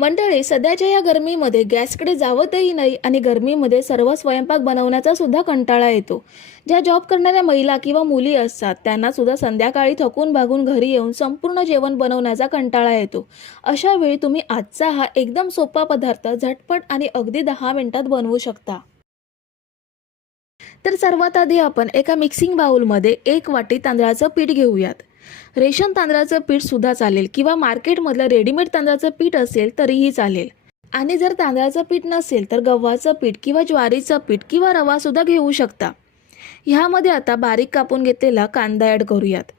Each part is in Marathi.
मंडळी सध्याच्या या गरमीमध्ये गॅसकडे जावतही नाही आणि गरमीमध्ये सर्व स्वयंपाक बनवण्याचा सुद्धा कंटाळा येतो. ज्या जॉब करणाऱ्या महिला किंवा मुली असतात त्यांना सुद्धा संध्याकाळी थकून भागून घरी येऊन संपूर्ण जेवण बनवण्याचा कंटाळा येतो. अशा वेळी तुम्ही आजचा हा एकदम सोपा पदार्थ झटपट आणि अगदी दहा मिनिटात बनवू शकता. तर सर्वात आधी आपण एका मिक्सिंग बाउलमध्ये एक वाटी तांदळाचं पीठ घेऊयात. रेशन तांदळाचं पीठ सुद्धा चालेल किंवा मार्केटमधलं रेडीमेड तांदळाचं पीठ असेल तरीही चालेल. आणि जर तांदळाचं पीठ नसेल तर गव्हाचं पीठ किंवा ज्वारीचं पीठ किंवा रवा सुद्धा घेऊ शकता. ह्यामध्ये आता बारीक कापून घेतलेला कांदा ॲड करूयात.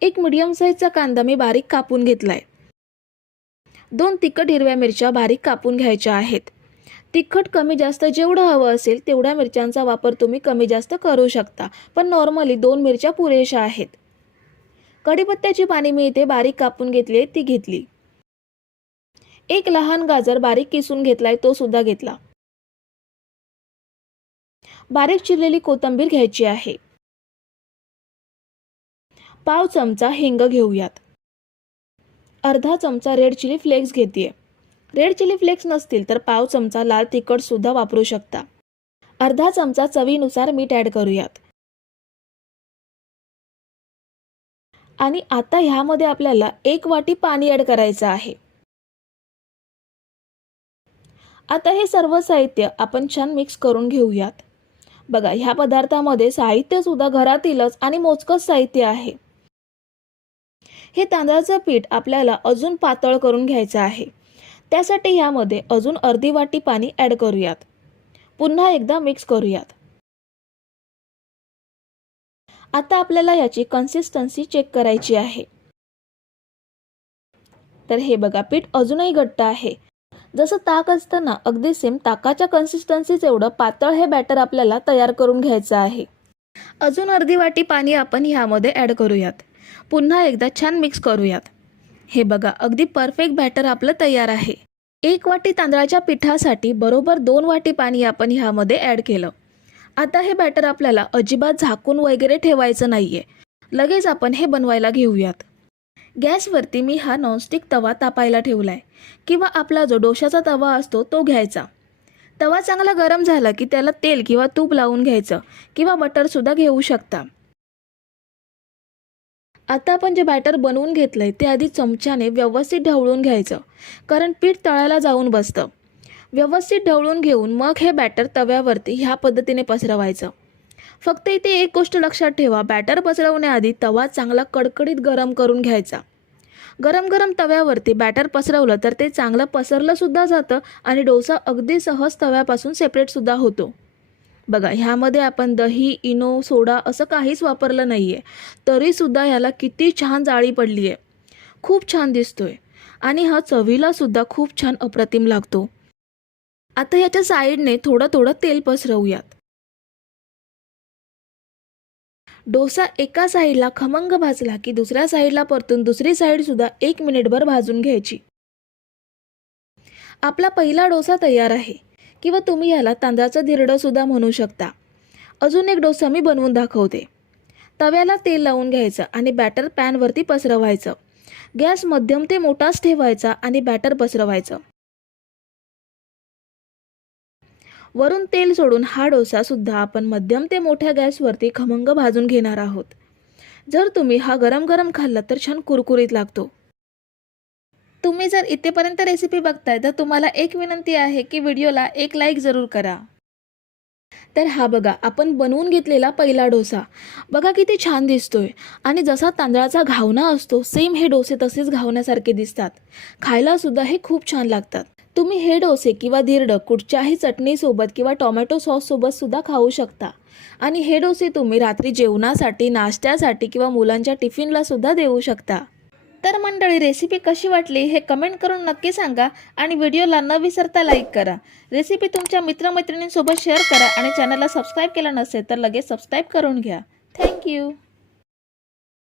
एक मिडियम साईजचा कांदा मी बारीक कापून घेतलाय. दोन तिखट हिरव्या मिरच्या बारीक कापून घ्यायच्या आहेत. तिखट कमी जास्त जेवढं हवं असेल तेवढ्या मिरच्यांचा वापर तुम्ही कमी जास्त करू शकता. पण नॉर्मली दोन मिरच्या पुरेशा आहेत. कढीपत्त्याची पाने मी इथे बारीक कापून घेतली ती घेतली. एक लहान गाजर बारीक किसून घेतलाय तो सुद्धा घेतला. बारीक चिरलेली कोथिंबीर घ्यायची आहे. पाव चमचा हिंग घेऊयात. अर्धा चमचा रेड चिली फ्लेक्स घेते रेड चिली फ्लेक्स नसतील तर पाव चमचा लाल तिखट सुद्धा वापरू शकता. अर्धा चमचा चवीनुसार मीठ ॲड करूयात. आणि आता ह्यामध्ये आपल्याला एक वाटी पाणी ॲड करायचं आहे. आता हे सर्व साहित्य आपण छान मिक्स करून घेऊयात. बघा ह्या पदार्थामध्ये साहित्यसुद्धा घरातीलच आणि मोजकच साहित्य आहे. हे तांदळाचं पीठ आपल्याला अजून पातळ करून घ्यायचं आहे. त्यासाठी ह्यामध्ये अजून अर्धी वाटी पाणी ॲड करूयात. पुन्हा एकदा मिक्स करूयात. आता आपल्याला याची कन्सिस्टन्सी चेक करायची आहे. तर हे बघा पीठ अजूनही घट्ट आहे. जसं ताक असताना अगदी सेम ताकाच्या कन्सिस्टन्सीच एवढं पातळ हे बॅटर आपल्याला तयार करून घ्यायचं आहे. अजून अर्धी वाटी पाणी आपण ह्यामध्ये ॲड करूयात. पुन्हा एकदा छान मिक्स करूयात. हे बघा अगदी परफेक्ट बॅटर आपलं तयार आहे. एक वाटी तांदळाच्या पिठासाठी बरोबर दोन वाटी पाणी आपण ह्यामध्ये ॲड केलं. आता हे बॅटर आपल्याला अजिबात झाकून वगैरे ठेवायचं नाही आहे लगेच आपण हे बनवायला घेऊयात. गॅसवरती मी हा नॉनस्टिक तवा तापायला ठेवला आहे किंवा आपला जो डोशाचा तवा असतो तो घ्यायचा. तवा चांगला गरम झाला की त्याला तेल किंवा तूप लावून घ्यायचं. किंवा बटरसुद्धा घेऊ शकता. आता आपण जे बॅटर बनवून घेतलं आहे ते आधी चमच्याने व्यवस्थित ढवळून घ्यायचं. कारण पीठ तळायला जाऊन बसतं. व्यवस्थित ढवळून घेऊन मग हे बॅटर तव्यावरती ह्या पद्धतीने पसरवायचं. फक्त इथे एक गोष्ट लक्षात ठेवा बॅटर पसरवण्याआधी तवा चांगला कडकडीत गरम करून घ्यायचा. गरम गरम तव्यावरती बॅटर पसरवलं तर ते चांगलं पसरलंसुद्धा जातं आणि डोसा अगदी सहज तव्यापासून सेपरेटसुद्धा होतो. बघा ह्यामध्ये आपण दही इनो सोडा असं काहीच वापरलं नाही आहे तरीसुद्धा ह्याला किती छान जाळी पडली आहे खूप छान दिसतोय. आणि हा चवीलासुद्धा खूप छान अप्रतिम लागतो. आता याच्या साईडने थोडं थोडं तेल पसरवूयात. डोसा एका साईडला खमंग भाजला की दुसऱ्या साईडला परतून दुसरी साईड सुद्धा एक मिनिटभर भाजून घ्यायची. आपला पहिला डोसा तयार आहे किंवा तुम्ही याला तांदळाचं धिरडं सुद्धा म्हणू शकता. अजून एक डोसा मी बनवून दाखवते. तव्याला तेल लावून घ्यायचं आणि बॅटर पॅनवरती पसरवायचं. गॅस मध्यम ते मोठाच ठेवायचा आणि बॅटर पसरवायचं. वरून तेल सोडून हा डोसा सुद्धा आपण मध्यम ते मोठ्या गॅसवरती खमंग भाजून घेणार आहोत. जर तुम्ही हा गरम गरम खाल्ला तर छान कुरकुरीत लागतो. तुम्ही जर इथेपर्यंत रेसिपी बघताय तर तुम्हाला एक विनंती आहे की व्हिडिओला एक लाईक जरूर करा. तर हा बघा आपण बनवून घेतलेला पहिला डोसा. बघा किती छान दिसतोय. आणि जसा तांदळाचा घावना असतो सेम हे डोसे तसेच घावण्यासारखे दिसतात. खायला सुद्धा हे खूप छान लागतात. तुम्ही हे डोसे किंवा धिरडं कुठच्याही चटणीसोबत किंवा टोमॅटो सॉससोबत सुद्धा खाऊ शकता. आणि हे डोसे तुम्ही रात्री जेवणासाठी नाश्त्यासाठी किंवा मुलांच्या टिफिनला सुद्धा देऊ शकता. तर मंडळी रेसिपी कशी वाटली हे कमेंट करून नक्की सांगा आणि व्हिडिओला न विसरता लाईक करा. रेसिपी तुमच्या मित्रमैत्रिणींसोबत शेअर करा आणि चॅनलला सबस्क्राईब केलं नसेल तर लगेच सबस्क्राईब करून घ्या. थँक्यू